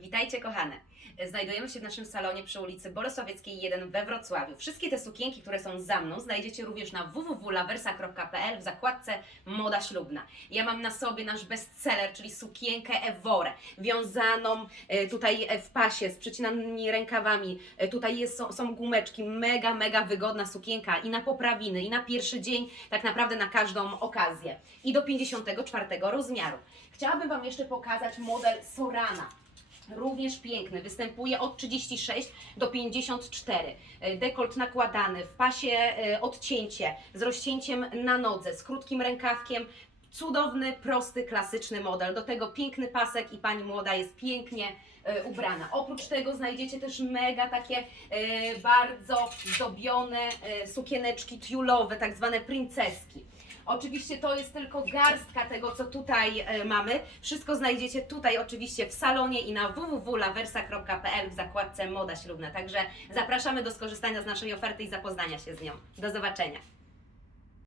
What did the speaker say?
Witajcie kochane. Znajdujemy się w naszym salonie przy ulicy Bolesławieckiej 1 we Wrocławiu. Wszystkie te sukienki, które są za mną, znajdziecie również na www.laversa.pl w zakładce Moda Ślubna. Ja mam na sobie nasz bestseller, czyli sukienkę Eworę, wiązaną e, tutaj w pasie z przycinanymi rękawami. E, Tutaj jest, są, są gumeczki, mega, mega wygodna sukienka i na poprawiny, i na pierwszy dzień, tak naprawdę na każdą okazję. I do 54 rozmiaru. Chciałabym Wam jeszcze pokazać model Sorana. Również piękny, występuje od 36 do 54. E, Dekolt nakładany, w pasie e, odcięcie, z rozcięciem na nodze, z krótkim rękawkiem. Cudowny, prosty, klasyczny model. Do tego piękny pasek i pani młoda jest pięknie e, ubrana. Oprócz tego znajdziecie też mega takie bardzo zdobione sukieneczki tiulowe, tak zwane princeski. Oczywiście to jest tylko garstka tego, co tutaj e, mamy. Wszystko znajdziecie tutaj oczywiście w salonie i na www.laversa.pl w zakładce Moda Ślubna. Także zapraszamy do skorzystania z naszej oferty i zapoznania się z nią. Do zobaczenia.